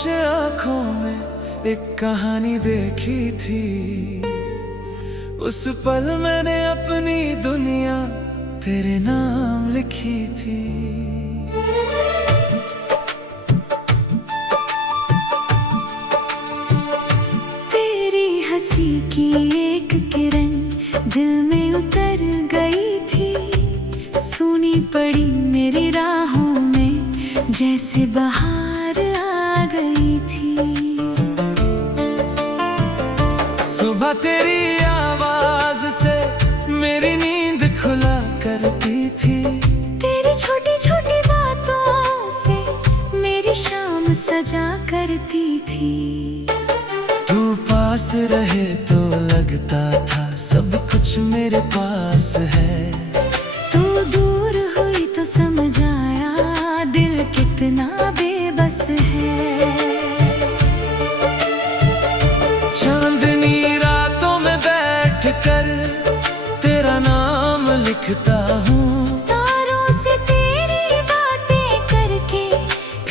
खामोश आंखों में एक कहानी देखी थी। उस पल मैंने अपनी दुनिया तेरे नाम लिखी थी। तेरी हंसी की एक किरण दिल में उतर गई थी। सूनी पड़ी मेरी राहों में जैसे बहार आ गई थी। सुबह तेरी आवाज से मेरी नींद खुला करती थी। तेरी छोटी छोटी बातों से मेरी शाम सजा करती थी। तू पास रहे तो लगता था सब कुछ मेरे पास है। तू दूर हुई तो समझ आया दिल कितना बेबस है। चांदनी रातों में बैठकर तेरा नाम लिखता हूँ। तारों से तेरी बातें करके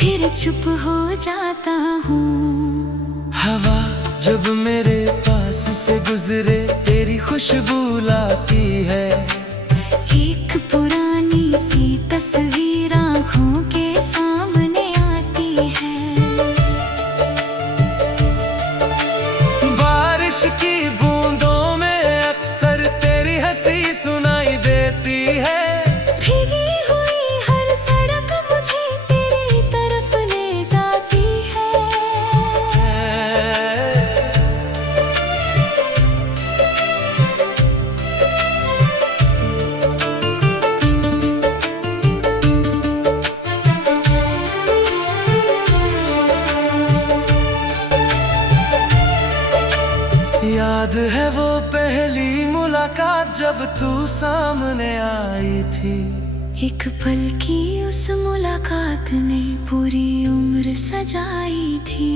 फिर चुप हो जाता हूँ। हवा जब मेरे पास से गुजरे तेरी खुशबू लाती है। एक पुरानी सी तस्वीर आँखों के सामने आती है। बारिश की बूंदों में अक्सर तेरी हंसी सुनाई देती है। भीगी हुई हर सड़क मुझे तेरी तरफ ले जाती है। याद है वो पहली मुलाकात जब तू सामने आई थी। एक पल की उस मुलाकात ने पूरी उम्र सजाई थी।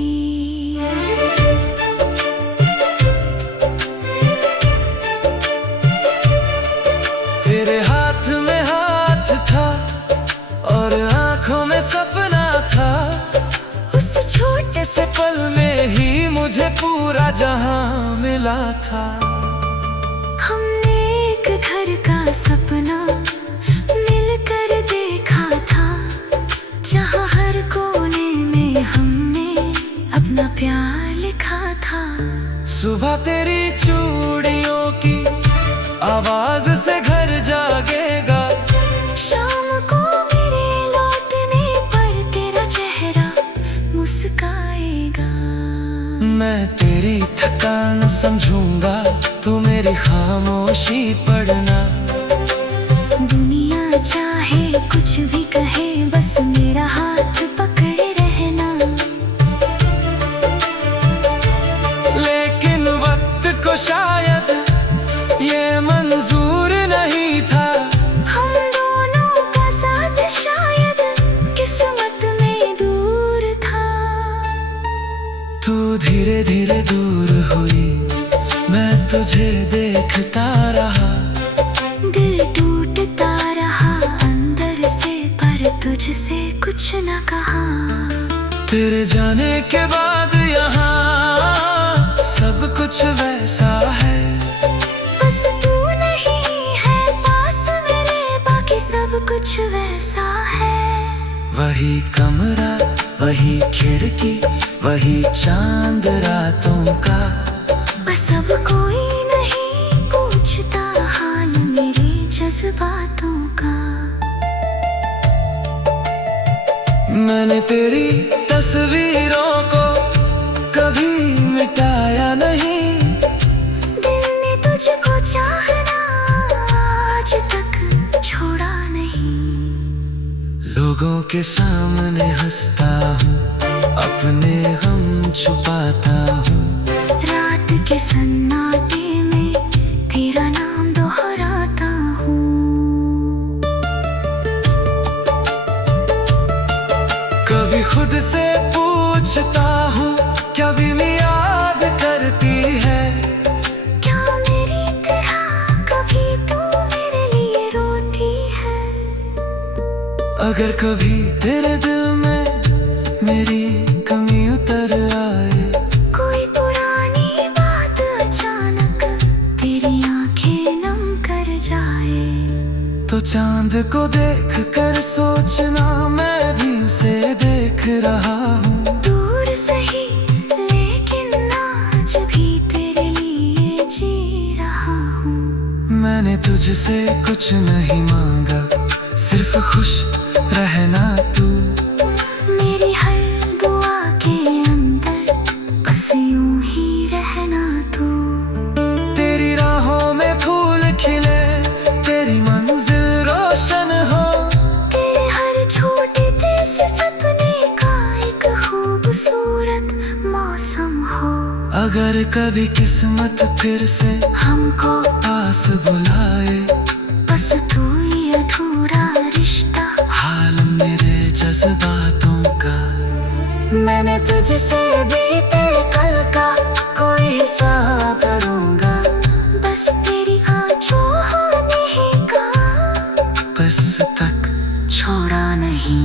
तेरे हाथ में हाथ था और आंखों में सपना था। उस छोटे से पल में ही मुझे पूरा जहां मिला था। हमने एक घर का सपना मिलकर देखा था। जहां हर कोने में हमने अपना प्यार लिखा था। सुबह तेरी चूड़ियों की आवाज से घर जागेगा। शाम को मेरे लौटने पर तेरा चेहरा मुस्काएगा। मैं तेरी थकान समझूंगा, तू मेरी खामोशी पढ़ना। दुनिया चाहे कुछ भी कहे बस मेरा हाथ पकड़े रहना। लेकिन वक्त को शायद ये मंजूर नहीं था। हम दोनों का साथ शायद किस्मत में दूर था। तू धीरे धीरे दूर हुई, मैं तुझे देखता रहा। दिल टूटता रहा अंदर से पर तुझसे कुछ न कहा। तेरे जाने के बाद यहाँ सब कुछ वैसा है। बस तू नहीं है पास मेरे, बाकी सब कुछ वैसा है। वही कमरा, वही खिड़की, वही चांद रातों का। बस अब कोई नहीं पूछता हाल मेरे जज्बातों का। मैंने तेरी तस्वीरों को कभी मिटाया नहीं। दिल ने तुझको चाहना आज तक छोड़ा नहीं। लोगों के सामने हंसता हूँ, अपने गम छुपाता हूँ। रात के सन्नाटे में तेरा नाम दोहराता हूँ। कभी खुद से पूछता हूँ, क्या भी मैं याद करती है। क्या मेरी तरह कभी तू मेरे लिए रोती है। अगर कभी तेरे दिल में मेरी कमी उतर को देख कर सोचना, मैं भी उसे देख रहा हूँ। दूर सही लेकिन आज भी तेरे लिए जी रहा हूँ। मैंने तुझसे कुछ नहीं मांगा, सिर्फ खुश रहना तू। मेरी हर दुआ के अंदर बस यूं ही रहना तू। तेरी राहों में फूल खिले, तेरी मंजिल रोशन हो। तेरे हर छोटे से सपने का एक खूबसूरत मौसम हो। अगर कभी किस्मत फिर से हमको पास बुलाए, बस तू ही अधूरा रिश्ता, हाल मेरे जज्बातों का। मैंने तुझसे बीते कल का कोई हिसाब करूंगा, बस तेरी आँखों का बस तक छोड़ा नहीं।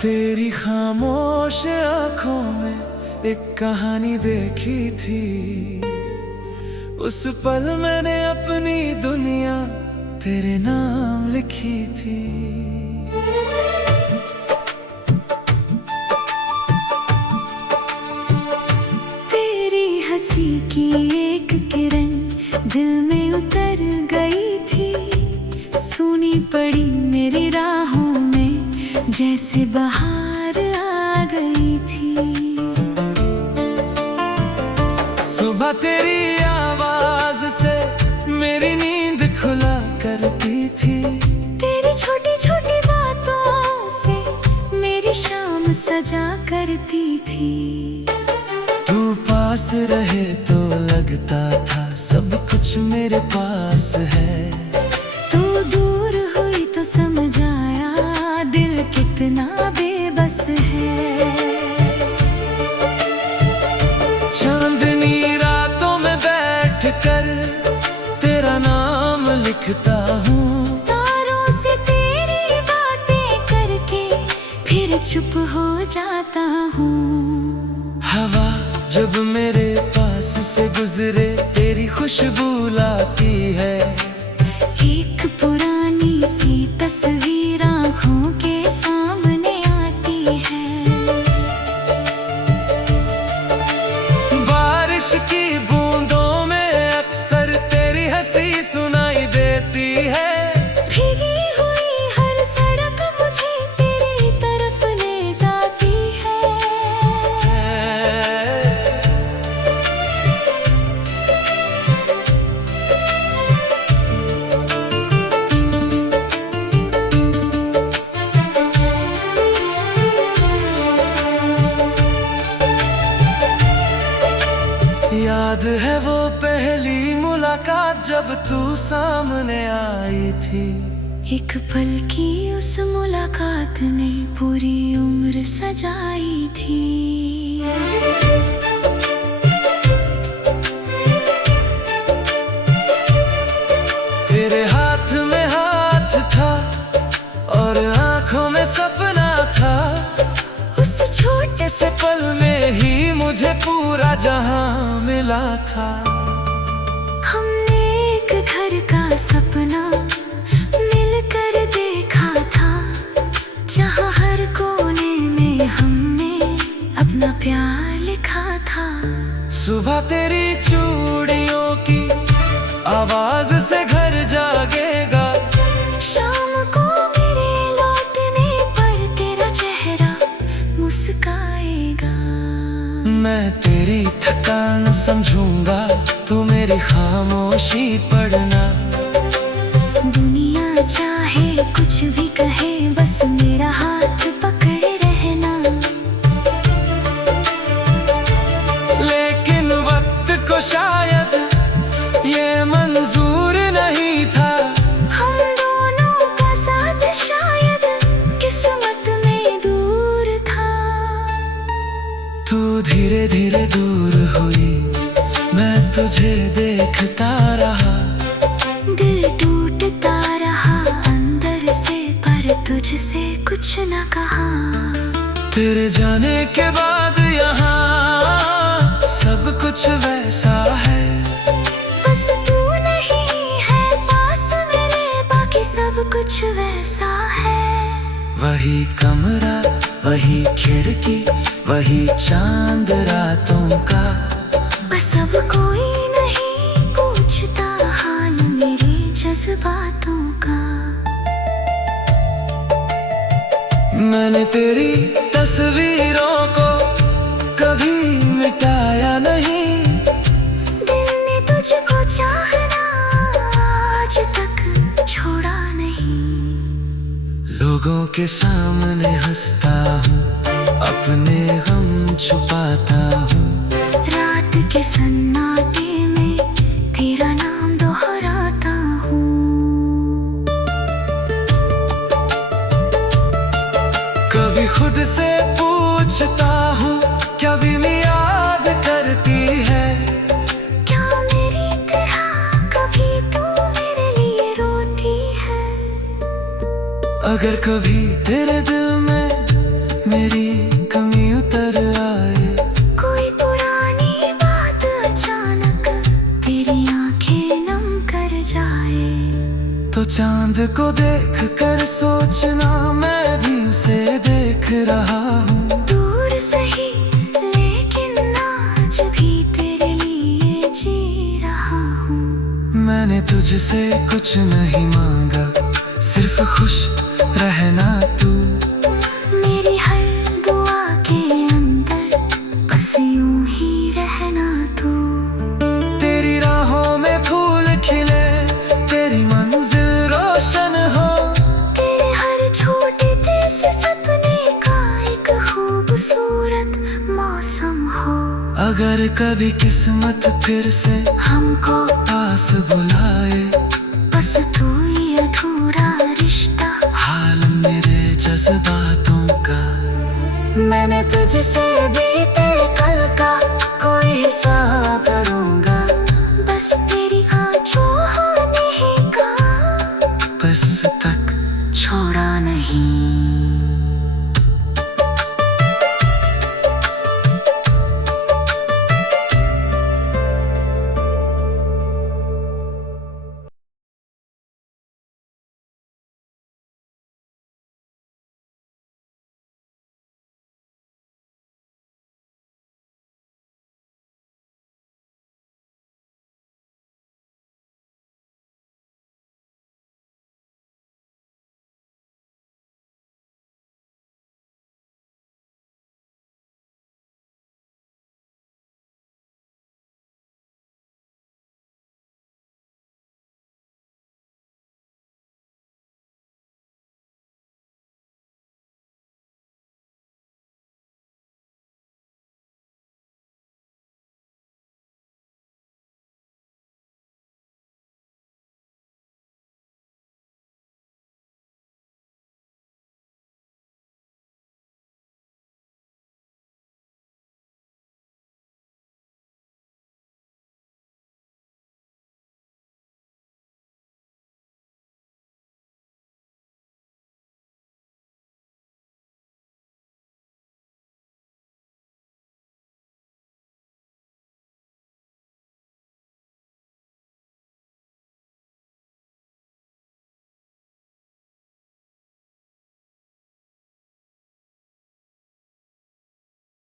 तेरी खामोश आंखों में एक कहानी देखी थी। उस पल मैंने अपनी दुनिया तेरे नाम लिखी थी। तेरी हंसी की एक किरण दिल में उतर गई थी। सूनी पड़ी मेरी राहों में जैसे बहार आ गई थी। सुबह तेरी आवाज से मेरी नींद खुला करती थी। तेरी छोटी छोटी बातों से मेरी शाम सजा करती थी। तू पास रहे तो लगता था सब कुछ मेरे पास है। तू दूर हुई तो समझ आया दिल कितना बेबस है। चांदनी रातों में बैठ कर तेरा नाम लिखता हूँ। तारों से तेरी बातें करके फिर चुप हो जाता हूँ। हवा जब मेरे पास से गुजरे तेरी खुशबू लाती है। एक पुरानी सी तस्वीर आँखों के सामने आती है। बारिश की बूंदों में अक्सर तेरी हंसी सुनाई देती है। भीगी हुई हर सड़क मुझे तेरी तरफ ले जाती है। याद है वो पहली मुलाकात जब तू सामने आई थी। एक पल की उस मुलाकात ने पूरी उम्र सजाई थी। तेरे हाथ में हाथ था और आंखों में सपना था। उस छोटे से पल में ही मुझे पूरा जहां मिला था। हमने एक घर का सपना मिलकर देखा था, जहां हर कोने में हमने अपना प्यार लिखा था। सुबह तेरी चूड़ियों की आवाज से घर जागेगा। शाम को मेरे लौटने पर तेरा चेहरा मुस्काएगा। मैं तेरी थकान समझूंगा, तू मेरी खामोशी पढ़ना। दुनिया चाहे कुछ भी कहे, बस मेरा हाथ पकड़े रहना। तुझसे कुछ न कहा। तेरे जाने के बाद यहाँ सब कुछ वैसा है। बस तू नहीं है पास मेरे, बाकी सब कुछ वैसा है। वही कमरा, वही खिड़की, वही चांद रातों का। बस अब कोई नहीं पूछता हाल मेरे जज्बातों का। मैंने तेरी तस्वीरों को कभी मिटाया नहीं। दिल ने तुझको चाहना आज तक छोड़ा नहीं। लोगों के सामने हंसता हूँ, अपने गम छुपाता हूँ। रात के सन्नाटे में तेरा नाम दोहराता हूँ। कभी खुद से पूछता हूँ, क्या भी मैं याद करती है? क्या मेरी तरह कभी तू मेरे लिए रोती है? अगर कभी तेरे दिल में मेरी कमी उतर आए, कोई पुरानी बात अचानक तेरी आंखें नम कर जाए, तो चांद को देख कर सोचना मैं भी उसे देख रहा हूँ। दूर सही लेकिन आज भी तेरे लिए जी रहा हूँ। मैंने तुझसे कुछ नहीं मांगा, सिर्फ खुश रहना तू। मेरी हर दुआ के अंदर बस यूं ही रहना तू। तेरी राहों में फूल खिले, तेरी मंजिल रोशन हो। तेरे हर छोटे से सपने का एक खूबसूरत मौसम हो। अगर कभी किस्मत फिर से हमको पास बुलाए, बस तू ही अधूरा रिश्ता हाल मेरे जज्बातों का। मैंने तुझसे बीते कल का कोई हिसाब करूंगा। बस तेरी आँचों होने का बस तक छोड़ा नहीं।